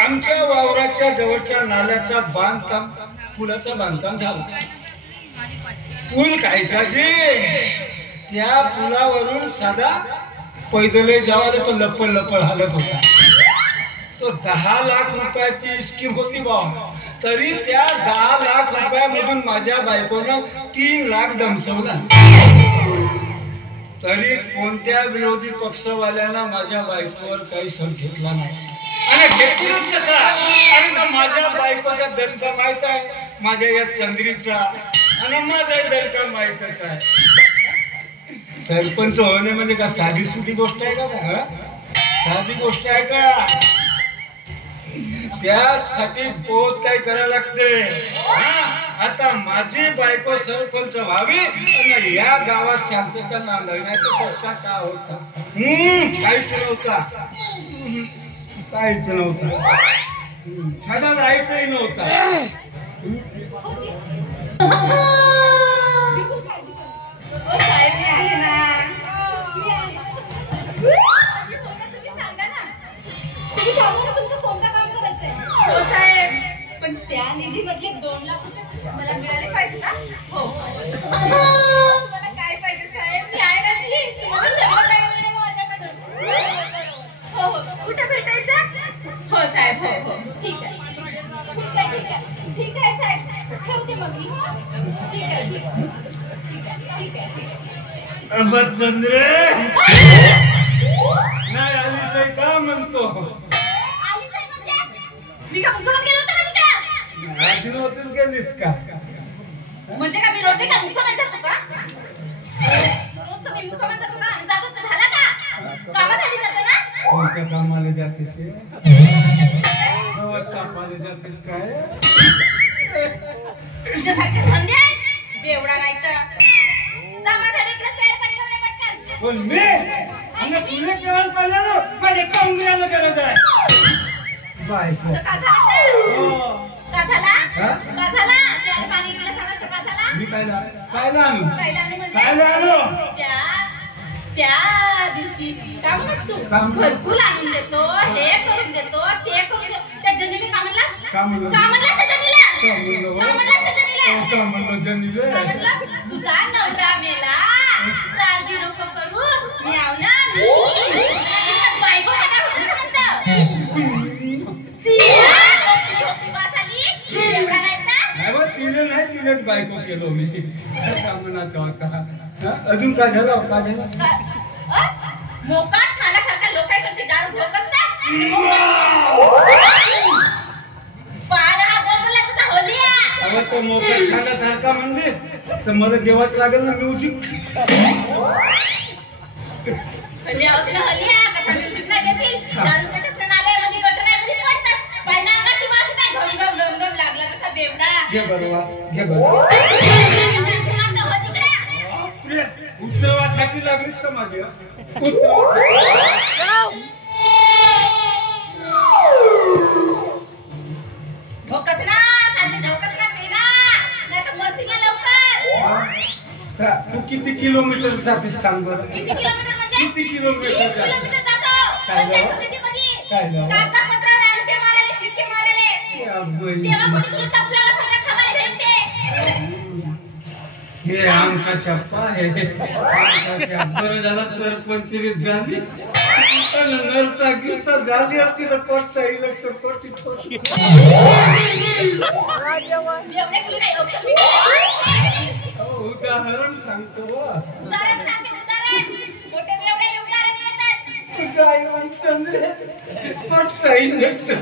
आमच्या वावराच्या जवळच्या नाल्याचा बांधकाम पुलाचं बांधकाम झालं. पूल कायसाचे त्या पुलावरून साधा पैदल जावा तो लपड लपड हालत होता. तो 10 लाख रुपयाची स्कीम होती बा. तरी त्या 10 लाख रुपयामधून माझ्या बायकोनं 3 लाख दमसवला. तरी कोणत्या विरोधी पक्षवाल्यांना माझ्या बायकोवर काही सण घेतला नाही. आणि घेतलीच कसा? आणि माझ्या बायकोचा दणका माहित आहे, माझ्या या चंद्रीचा, आणि माझा दणका माहितच आहे. सरपंच होणे म्हणजे का साधी सुधी गोष्ट आहे का? साधी गोष्ट आहे का? त्यासाठी बहुत काही करायला लागते. आता माझी बायको सरपंच व्हावी आणि या गावात शासक नांदण्याचा पक्षा का होता? काहीच नव्हता, काहीच नव्हता. साधा लाईटही नव्हता. पण त्या निधीमधले 2 लाख रुपये मला मिळाले पाहिजे ना? हो. मला काय पाहिजे साहेब? न्याय राजी. मला सगळं काय मिळेल माझ्याकडून. हो हो. कुठे भेटायचं? हो साहेब. हो हो. ठीक आहे. ठीक आहे. ठीक आहे. ठीक आहे साहेब. ठेवते मग मी. ठीक आहे. ठीक आहे. ठीक आहे. ठीक आहे. अबे चंद्रे नाही आली साहेब का म्हणतो? आली साहेब म्हणजे मी का मुक्कामात गेलो होतो का तिकडे? राजी नव्हतीच गेलीस का? म्हणजे का मी रोज का मुक्कामात जातो का? रोज का मी मुक्कामात जातो का? आणि जातो तर झाला का? कामासाठी जातो ना? कोणत्या कामाला जातेस? गवत कापायला जातेस काय? तुझ्यासारखे धंदे आहेत? बेवडा नाही तर जा माझ्यासाठी इकडे प्यायला पाणी घेऊन ये पटकन. पण मी आणि तुला केवळ पाहिलं ना माझ्या कामगिराला गरज आहे. बायको तर का झाला? हो. का झाला? का झाला? प्यायला पाणी घेऊन सांगायचं का झाला? मी काय आणू? म्हणजे त्या दिवशी काय म्हणत तू? घरकुल आणून देतो, हे करून देतो, ते करून देतो. त्या जनीले का म्हणलास? का म्हणलास त्या जनीला? का म्हणलास त्या जनीला? का म्हणलं? तुझा नवरा मेला, काळजी नको करू, मी आव ना, बायको करणार होतं का म्हणतं? एवढा नाही का? तिनेच बायको केलो मी. सामनाचा होता. अजून काय झालं? काय झालं? मोकाट खाण्यासारख्या लोकांकडची दारू घेत असतात. अगं तो मोकाट खाण्यासारखा म्हणलीस तर मला देवाच लागेल ना म्युझिक. घे बरोबर, घे बरोबर. उत्सवासाठी लागलीस का माझ्या? तू किती किलोमीटर जातेस सांग बरं? किती किलोमीटर हे आमका शप्पा हे बरं झाला सरपंच झाली. नरचा गिरसा झाली असती तर कोटचा इलेक्शन कोटी ठोकी. उदाहरण सांगतो. चंद्र कोटचा इलेक्शन